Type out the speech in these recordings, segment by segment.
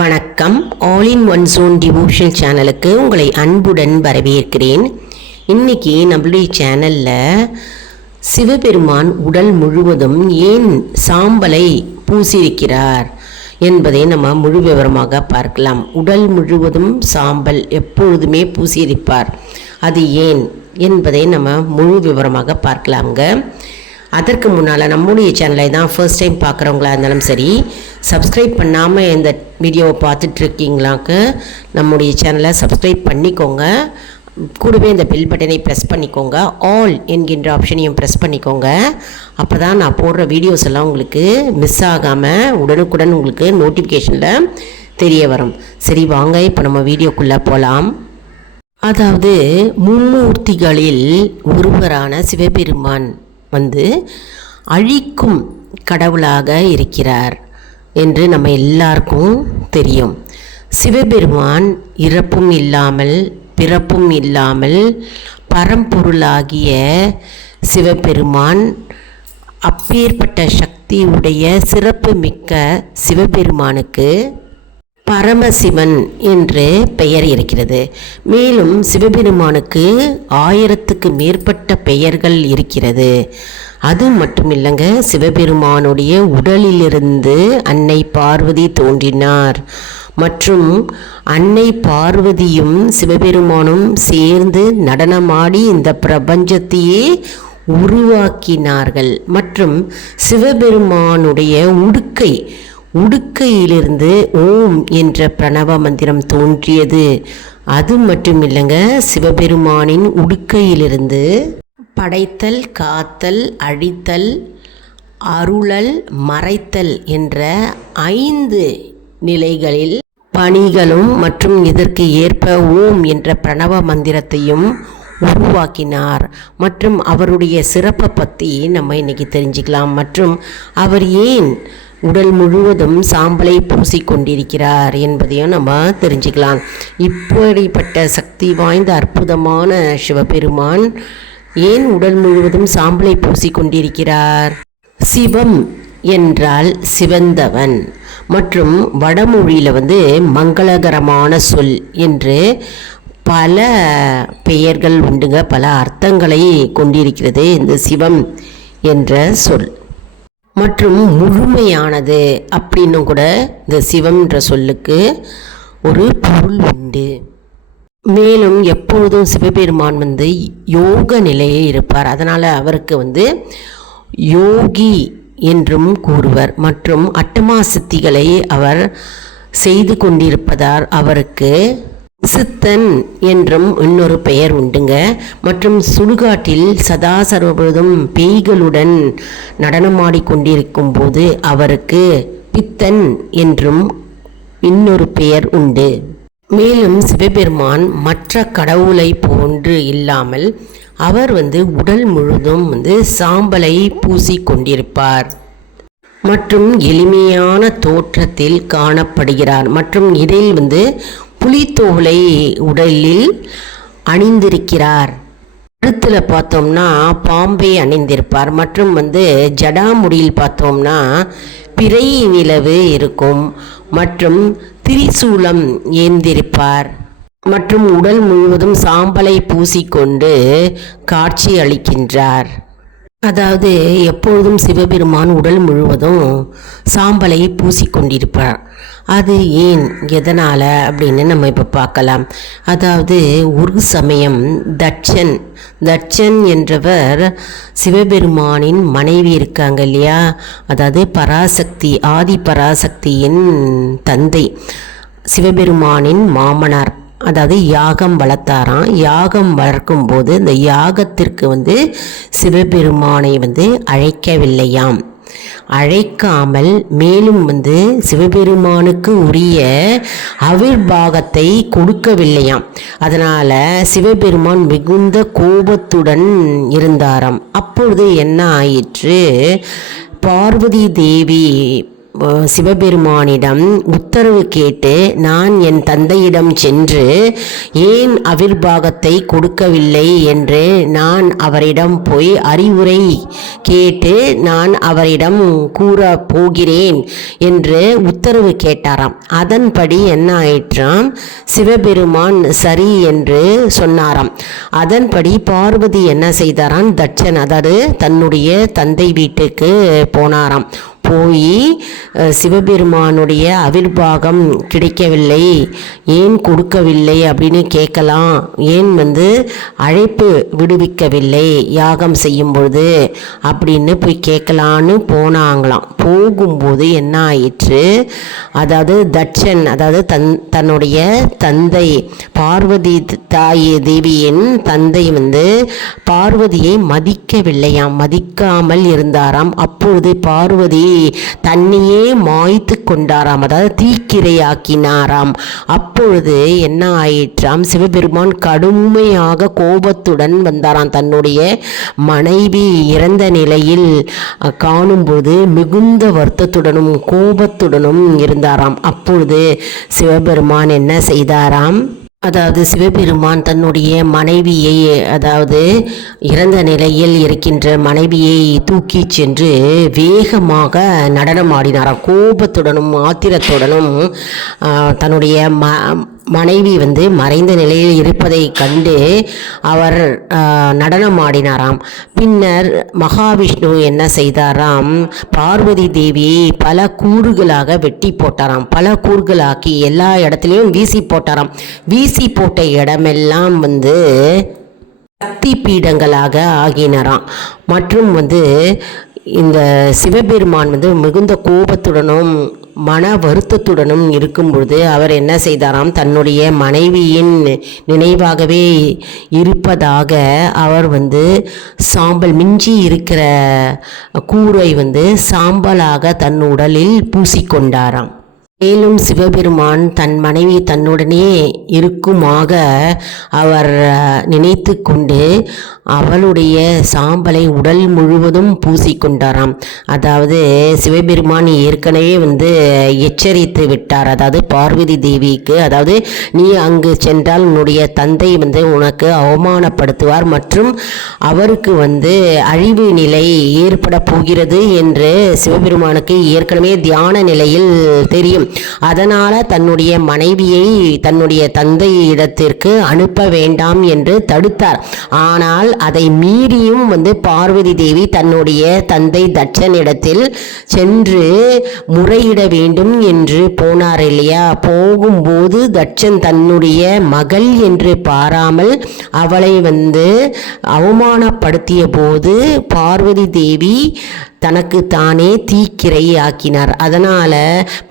வணக்கம். All in one zone devotion சேனலுக்கு உங்களை அன்புடன் வரவேற்கிறேன். இன்னைக்கு நம்மளுடைய சேனலில் சிவபெருமான் உடல் முழுவதும் ஏன் சாம்பலை பூசியிருக்கிறார் என்பதை நம்ம முழு விவரமாக பார்க்கலாம். உடல் முழுவதும் சாம்பல் எப்பொழுதுமே பூசியிருப்பார். அது ஏன் என்பதை நம்ம முழு விவரமாக பார்க்கலாங்க அதற்கு முன்னால் நம்முடைய சேனலை தான் ஃபர்ஸ்ட் டைம் பார்க்குறவங்களா இருந்தாலும் சரி சப்ஸ்கிரைப் பண்ணாமல் இந்த வீடியோவை பார்த்துட்ருக்கீங்களாக்கு நம்முடைய சேனலை சப்ஸ்கிரைப் பண்ணிக்கோங்க. கூடவே இந்த பெல் பட்டனை ப்ரெஸ் பண்ணிக்கோங்க. ஆல் என்கின்ற ஆப்ஷனையும் ப்ரெஸ் பண்ணிக்கோங்க. அப்போ தான் நான் போடுற வீடியோஸ் எல்லாம் உங்களுக்கு மிஸ் ஆகாமல் உடனுக்குடன் உங்களுக்கு நோட்டிஃபிகேஷனில் தெரிய வரும். சரி வாங்க இப்போ நம்ம வீடியோக்குள்ளே போகலாம் அதாவது மும்மூர்த்திகளில் ஒருவரான சிவபெருமான். வந்து அழிக்கும் கடவுளாக இருக்கிறார் என்று நம்ம எல்லாருக்கும் தெரியும். சிவபெருமான் இறப்பும் இல்லாமல் பிறப்பும் இல்லாமல் பரம்பொருளாகிய சிவபெருமான் அப்பேற்பட்ட சக்தியுடைய சிறப்பு மிக்க சிவபெருமானுக்கு பரமசிவன் என்று பெயர் இருக்கிறது. மேலும் சிவபெருமானுக்கு ஆயிரத்துக்கு மேற்பட்ட பெயர்கள் இருக்கிறது. அது மட்டும் இல்லைங்க சிவபெருமானுடைய உடலிலிருந்து அன்னை பார்வதி தோன்றினார். மற்றும் அன்னை பார்வதியும் சிவபெருமானும் சேர்ந்து நடனமாடி இந்த பிரபஞ்சத்தையே உருவாக்கினார்கள். மற்றும் சிவபெருமானுடைய உடுக்கை உடுக்கையிலிருந்து ஓம் என்ற பிரணவ மந்திரம் தோன்றியது. அது மட்டும் இல்லைங்க சிவபெருமானின் உடுக்கையிலிருந்து படைத்தல் காத்தல் அழித்தல் அருளல் மறைத்தல் என்ற ஐந்து நிலைகளில் பணிகளும் மற்றும் இதற்கு ஏற்ப ஓம் என்ற பிரணவ மந்திரத்தையும் உருவாக்கினார். மற்றும் அவருடைய சிறப்பை பற்றி நம்ம இன்னைக்கு தெரிஞ்சுக்கலாம். மற்றும் அவர் ஏன் உடல் முழுவதும் சாம்பலை பூசிக்கொண்டிருக்கிறார் என்பதையும் நம்ம தெரிஞ்சுக்கலாம். இப்படிப்பட்ட சக்தி வாய்ந்த அற்புதமான சிவபெருமான் ஏன் உடல் முழுவதும் சாம்பலை பூசிக்கொண்டிருக்கிறார்? சிவம் என்றால் சிவந்தவன் மற்றும் வடமொழியில் வந்து மங்களகரமான சொல் என்று பல பெயர்கள் உண்டுங்க பல அர்த்தங்களை கொண்டிருக்கிறது இந்த சிவம் என்ற சொல். மற்றும் முழுமையானது அப்படின்னும் கூட இந்த சிவம்ன்ற சொல்லுக்கு ஒரு பொருள் உண்டு. மேலும் எப்பொழுதும் சிவபெருமான் வந்து யோக நிலையே இருப்பார். அதனால் அவருக்கு வந்து யோகி என்றும் கூறுவர். மற்றும் அட்டமா சித்திகளை அவர் செய்து கொண்டிருப்பதால் அவருக்கு சித்தன் என்றும் இன்னொரு பெயர் உண்டுங்க. மற்றும் சுடுகாட்டில் சதா சர்வபொழுதும் பேய்களுடன் நடனமாடி கொண்டிருக்கும் போது அவருக்கு பித்தன் என்றும் இன்னொரு பெயர் உண்டு. மேலும் சிவபெருமான் மற்ற கடவுளை போன்று இல்லாமல் அவர் வந்து உடல் முழுதும் வந்து சாம்பலை பூசி கொண்டிருப்பார். மற்றும் எளிமையான தோற்றத்தில் காணப்படுகிறார். மற்றும் இதில் வந்து புலித்தோலை உடலில் அணிந்திருக்கிறார். கழுத்தில் பார்த்தோம்னா பாம்பை அணிந்திருப்பார். மற்றும் வந்து ஜடாமுடியில் பார்த்தோம்னா பிறை நிலவு இருக்கும். மற்றும் திரிசூலம் ஏந்திருப்பார். மற்றும் உடல் முழுவதும் சாம்பலை பூசிக்கொண்டு காட்சி அளிக்கின்றார். அதாவது எப்பொழுதும் சிவபெருமான் உடல் முழுவதும் சாம்பலை பூசிக்கொண்டிருப்பார். அது ஏன் எதனால் அப்படின்னு நம்ம இப்போ பார்க்கலாம். அதாவது ஒரு சமயம் தட்சன் தட்சன் என்றவர் சிவபெருமானின் மனைவி இருக்காங்க இல்லையா? அதாவது பராசக்தி ஆதி பராசக்தியின் தந்தை சிவபெருமானின் மாமனார். அதாவது யாகம் வளர்த்தாராம். யாகம் வளர்க்கும் போது இந்த யாகத்திற்கு வந்து சிவபெருமானை வந்து அழைக்கவில்லையாம். அழைக்காமல் மேலும் வந்து சிவபெருமானுக்கு உரிய அவிர்வாகத்தை கொடுக்கவில்லையாம். அதனால் சிவபெருமான் மிகுந்த கோபத்துடன் இருந்தாராம். அப்பொழுது என்ன ஆயிற்று? பார்வதி தேவி சிவபெருமானிடம் உத்தரவு கேட்டு நான் என் தந்தையிடம் சென்று ஏன் அவிர்வாகத்தை கொடுக்கவில்லை? என்று நான் அவரிடம் போய் அறிவுரை கேட்டு நான் அவரிடம் கூற போகிறேன் என்று உத்தரவு கேட்டாராம். அதன்படி என்ன ஆயிற்றாம்? சிவபெருமான் சரி என்று சொன்னாராம். அதன்படி பார்வதி என்ன செய்தாராம்? தட்சன் அதாவது தன்னுடைய தந்தை வீட்டுக்கு போனாராம். போய் சிவபெருமானுடைய அவிர்வாகம் கிடைக்கவில்லை. ஏன் கொடுக்கவில்லை அப்படின்னு கேட்கலாம். ஏன் வந்து அழைப்பு விடுவிக்கவில்லை யாகம் செய்யும் பொழுது அப்படின்னு போய் கேட்கலான்னு போனாங்களாம். போகும்போது என்ன ஆயிற்று அதாவது தட்சன் அதாவது தன் தன்னுடைய தந்தை பார்வதி தாய் தேவியின் தந்தை வந்து பார்வதியை மதிக்கவில்லையாம் மதிக்காமல் இருந்தாராம். அப்பொழுது பார்வதி தன்னையே மாய்த்து கொண்டாராம் அதாவது தீக்கிரையாக்கினாராம். அப்பொழுது என்ன ஆயிற்றாம்? சிவபெருமான் கடுமையாக கோபத்துடன் வந்தாராம். தன்னுடைய மனைவி இறந்த நிலையில் காணும்போது மிகுந்த வருத்தத்துடனும் கோபத்துடனும் இருந்தாராம். அப்பொழுது சிவபெருமான் என்ன செய்தாராம்? அதாவது சிவபெருமான் தன்னுடைய மனைவியை அதாவது இறந்த நிலையில் இருக்கின்ற மனைவியை தூக்கிச் சென்று வேகமாக நடனம் ஆடினாராம் கோபத்துடனும் ஆத்திரத்துடனும் தன்னுடைய ம மனைவி வந்து மறைந்த நிலையில் இருப்பதை கண்டு அவர் நடனம் ஆடினாராம் பின்னர் மகாவிஷ்ணு என்ன செய்தாராம்? பார்வதி தேவியை பல கூறுகளாக வெட்டி போட்டாராம். பல கூறுகளாக்கி எல்லா இடத்துலையும் வீசி போட்டாராம். வீசி போட்ட இடமெல்லாம் வந்து சக்தி பீடங்களாக ஆகினாராம். மற்றும் வந்து இந்த சிவபெருமான் வந்து மிகுந்த கோபத்துடனும் மன வருத்தத்துடனும் இருக்கும் பொழுது அவர் என்ன செய்தாராம்? தன்னுடைய மனைவியின் நினைவாகவே இருப்பதாக அவர் வந்து சாம்பல் மிஞ்சி இருக்கிற கூரை வந்து சாம்பலாக தன் உடலில் பூசிக்கொண்டாராம். மேலும் சிவபெருமான் தன் மனைவி தன்னுடனே இருக்குமாக அவர் நினைத்து கொண்டு அவளுடைய சாம்பலை உடல் முழுவதும் பூசிக்கொண்டாராம். அதாவது சிவபெருமான் ஏற்கனவே வந்து எச்சரித்து விட்டார். அதாவது பார்வதி தேவிக்கு அதாவது நீ அங்கு சென்றால் உன்னுடைய தந்தை வந்து உனக்கு அவமானப்படுத்துவார் மற்றும் அவருக்கு வந்து அழிவு நிலை ஏற்பட போகிறது என்று சிவபெருமானுக்கு ஏற்கனவே தியான நிலையில் தெரியும். அதனால் தன்னுடைய மனைவியை தன்னுடைய தந்தை இடத்திற்கு அனுப்ப வேண்டாம் என்று தடுத்தார். ஆனால் அதை மீறியும் வந்து பார்வதி தேவி தன்னுடைய தந்தை தட்சனிடத்தில் சென்று முறையிட வேண்டும் என்று போனார் இல்லையா? போகும்போது தட்சன் தன்னுடைய மகள் என்று பாராமல் அவளை வந்து அவமானப்படுத்திய போது பார்வதி தேவி தனக்கு தானே தீக்கிரை ஆக்கினார் அதனால்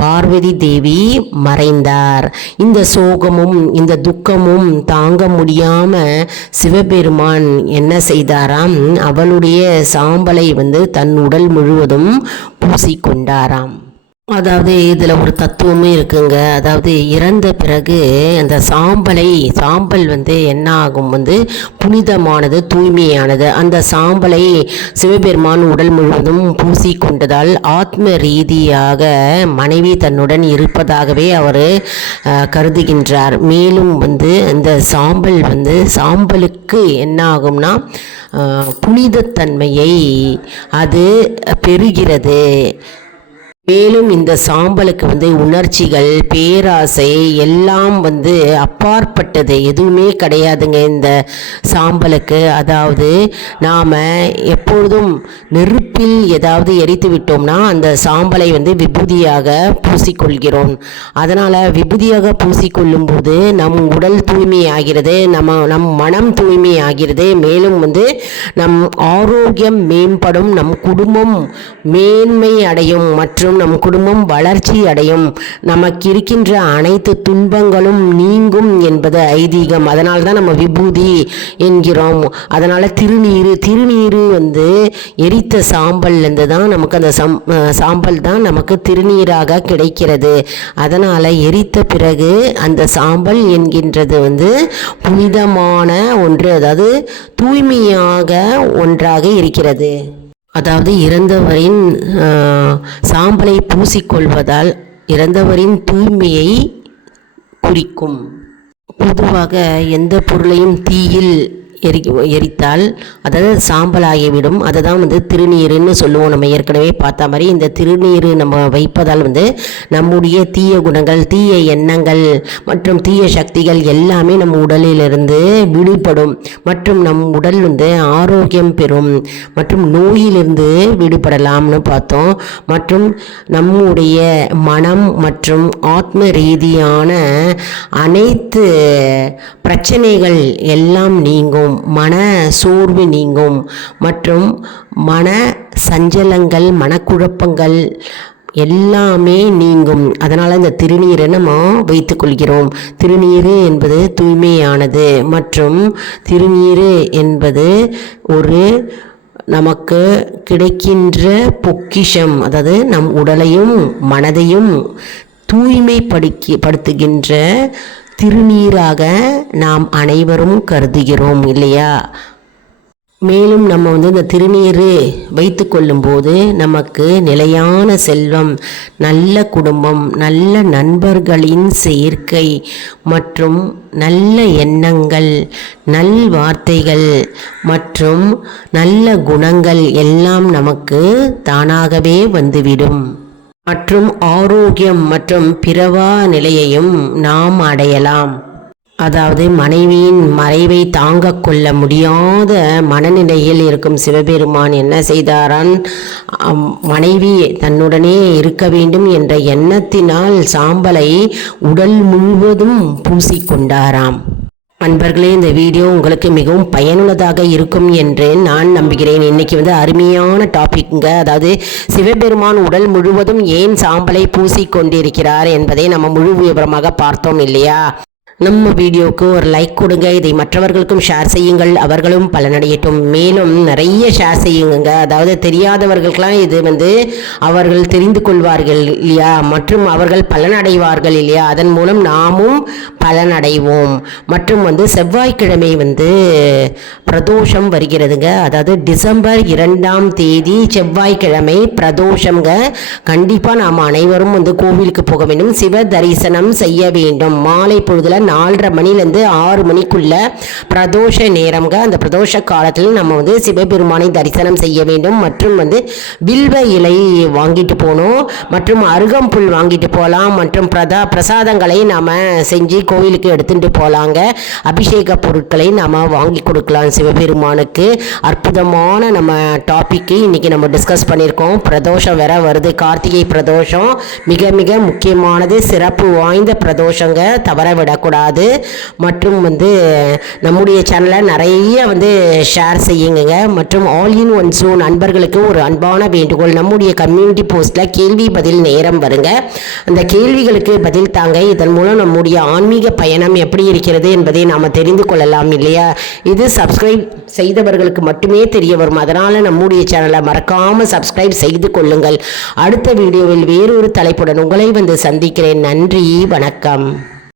பார்வதி தேவி மறைந்தார். இந்த சோகமும் இந்த துக்கமும் தாங்க முடியாமல் சிவபெருமான் என்ன செய்தாராம்? அவளுடைய சாம்பலை வந்து தன் உடல் முழுவதும் பூசிக்கொண்டாராம். அதாவது இதில் ஒரு தத்துவமே இருக்குங்க. அதாவது இறந்த பிறகு அந்த சாம்பலை சாம்பல் வந்து என்ன ஆகும் வந்து புனிதமானது தூய்மையானது. அந்த சாம்பலை சிவபெருமான் உடல் முழுவதும் பூசி கொண்டதால் ஆத்ம ரீதியாக மனைவி தன்னுடன் இருப்பதாகவே அவர் கருதுகின்றார். மேலும் வந்து அந்த சாம்பல் வந்து சாம்பலுக்கு என்ன ஆகும்னா புனிதத்தன்மையை அது பெறுகிறது. மேலும் இந்த சாம்பலுக்கு வந்து உணர்ச்சிகள் பேராசை எல்லாம் வந்து அப்பாற்பட்டது. எதுவுமே கிடையாதுங்க இந்த சாம்பலுக்கு. அதாவது நாம் எப்பொழுதும் நெருப்பில் ஏதாவது எரித்து விட்டோம்னா அந்த சாம்பலை வந்து விபூதியாக பூசிக்கொள்கிறோம். அதனால் விபூதியாக பூசிக்கொள்ளும் போது நம் உடல் தூய்மையாகிறது நம்ம நம் மனம் தூய்மையாகிறது. மேலும் வந்து நம் ஆரோக்கியம் மேம்படும் நம் குடும்பம் மேன்மை அடையும் மற்றும் நம் குடும்பம் வளர்ச்சி அடையும். நமக்கு இருக்கின்ற அனைத்து துன்பங்களும் நீங்கும் என்பது ஐதீகம். அதனால தான் நம்ம விபூதி என்கிறோம். அதனால் திருநீர் திருநீர் வந்து எரித்த சாம்பல்லேருந்து தான் நமக்கு அந்த சம் சாம்பல் தான் நமக்கு திருநீராக கிடைக்கிறது. அதனால் எரித்த பிறகு அந்த சாம்பல் என்கின்றது வந்து புனிதமான ஒன்று அதாவது தூய்மையாக ஒன்றாக இருக்கிறது. அதாவது இறந்தவரின் சாம்பலை பூசிக்கொள்வதால் இறந்தவரின் தூய்மையை குறிக்கும். பொதுவாக எந்த பொருளையும் தீயில் எரி எரித்தால் அதாவது சாம்பலாகிவிடும். அதை தான் வந்து திருநீருன்னு சொல்லுவோம். நம்ம ஏற்கனவே பார்த்த மாதிரி இந்த திருநீர் நம்ம வைப்பதால் வந்து நம்முடைய தீய குணங்கள் தீய எண்ணங்கள் மற்றும் தீய சக்திகள் எல்லாமே நம்ம உடலிலிருந்து விடுபடும். மற்றும் நம் உடல் வந்து ஆரோக்கியம் பெறும். மற்றும் நோயிலிருந்து விடுபடலாம்னு பார்த்தோம். மற்றும் நம்முடைய மனம் மற்றும் ஆத்ம ரீதியான அனைத்து பிரச்சனைகள் எல்லாம் நீங்கும். மன சோர்வு நீங்கும். மற்றும் மன சஞ்சலங்கள் மனக்குழப்பங்கள் எல்லாமே நீங்கும். அதனால் இந்த திருநீரை நம்ம வைத்துக்கொள்கிறோம் திருநீர் என்பது தூய்மையானது. மற்றும் திருநீர் என்பது ஒரு நமக்கு கிடைக்கின்ற பொக்கிஷம். அதாவது நம் உடலையும் மனதையும் தூய்மைப்படுக்கி படுத்துகின்ற திருநீராக நாம் அனைவரும் கருதுகிறோம் இல்லையா? மேலும் நம்ம வந்து இந்த திருநீர் வைத்து கொள்ளும்போது நமக்கு நிலையான செல்வம் நல்ல குடும்பம் நல்ல நண்பர்களின் சேர்க்கை மற்றும் நல்ல எண்ணங்கள் நல் வார்த்தைகள் மற்றும் நல்ல குணங்கள் எல்லாம் நமக்கு தானாகவே வந்துவிடும். மற்றும் ஆரோக்கியம் மற்றும் பிறவா நிலையையும் நாம் அடையலாம். அதாவது மனைவியின் மறைவை தாங்க கொள்ள முடியாத மனநிலையில் இருக்கும் சிவபெருமான் என்ன செய்தாரான்? மனைவி தன்னுடனே இருக்க வேண்டும் என்ற எண்ணத்தினால் சாம்பலை உடல் முழுவதும் பூசிக்கொண்டாராம் அன்பர்களே இந்த வீடியோ உங்களுக்கு மிகவும் பயனுள்ளதாக இருக்கும் என்று நான் நம்புகிறேன். இன்னைக்கு வந்து அருமையான டாபிக்ங்க அதாவது சிவபெருமான் உடல் முழுவதும் ஏன் சாம்பலை பூசி கொண்டிருக்கிறார் என்பதை நம்ம முழு விவரமாக பார்த்தோம் இல்லையா? நம்ம வீடியோவுக்கு ஒரு லைக் கொடுங்க. இதை மற்றவர்களுக்கும் ஷேர் செய்யுங்கள். அவர்களும் பலனடையட்டும். மேலும் நிறைய ஷேர் செய்யுங்க அதாவது தெரியாதவர்களுக்கெல்லாம் இது வந்து அவர்கள் தெரிந்து கொள்வார்கள் இல்லையா? மற்றும் அவர்கள் பலனடைவார்கள் இல்லையா? அதன் மூலம் நாமும் பலனடைவோம். மற்றும் வந்து செவ்வாய்க்கிழமை வந்து பிரதோஷம் வருகிறதுங்க. அதாவது டிசம்பர் இரண்டாம் தேதி செவ்வாய்க்கிழமை பிரதோஷம்ங்க. கண்டிப்பாக நாம் அனைவரும் வந்து கோவிலுக்கு போக வேண்டும். சிவ தரிசனம் செய்ய வேண்டும். மாலை பொழுதுல நாலரை மணிலேருந்து ஆறு மணிக்குள்ள பிரதோஷ நேரம்ங்க. அந்த பிரதோஷ காலத்தில் நம்ம வந்து சிவபெருமானை தரிசனம் செய்ய வேண்டும். மற்றும் வந்து வில்வ இலை வாங்கிட்டு போகணும். மற்றும் அருகம்புல் வாங்கிட்டு போகலாம். மற்றும் பிரதா பிரசாதங்களை நாம் செஞ்சு கோயிலுக்கு எடுத்துட்டு போகலாங்க. அபிஷேக பொருட்களை நாம் வாங்கி கொடுக்கலாம் சிவபெருமானுக்கு. அற்புதமான நம்ம டாப்பிக்கு இன்னைக்கு நம்ம டிஸ்கஸ் பண்ணியிருக்கோம். பிரதோஷம் வேற வருது. கார்த்திகை பிரதோஷம் மிக மிக முக்கியமானது. சிறப்பு வாய்ந்த பிரதோஷங்க. தவற விடக்கூடாது. மற்றும் வந்து நம்முடைய சேனலை நிறைய வந்து ஷேர் செய்யுங்க மற்றும் ஆல் இன் ஒன் ஸோ நண்பர்களுக்கு ஒரு அன்பான வேண்டுகோள். நம்முடைய கம்யூனிட்டி போஸ்ட்டில் கேள்வி பதில் நேரம் வருங்க. அந்த கேள்விகளுக்கு பதில் தாங்க இதன் மூலம் நம்முடைய ஆன்மீக பயணம் எப்படி இருக்கிறது என்பதை நாம் தெரிந்து கொள்ளலாம் இல்லையா? இது சப்ஸ்கிரைப் செய்தவர்களுக்கு மட்டுமே தெரிய வரும். அதனால் நம்முடைய சேனலை மறக்காமல் சப்ஸ்கிரைப் செய்து கொள்ளுங்கள். அடுத்த வீடியோவில் வேறொரு தலைப்புடன் உங்களை வந்து சந்திக்கிறேன். நன்றி வணக்கம்.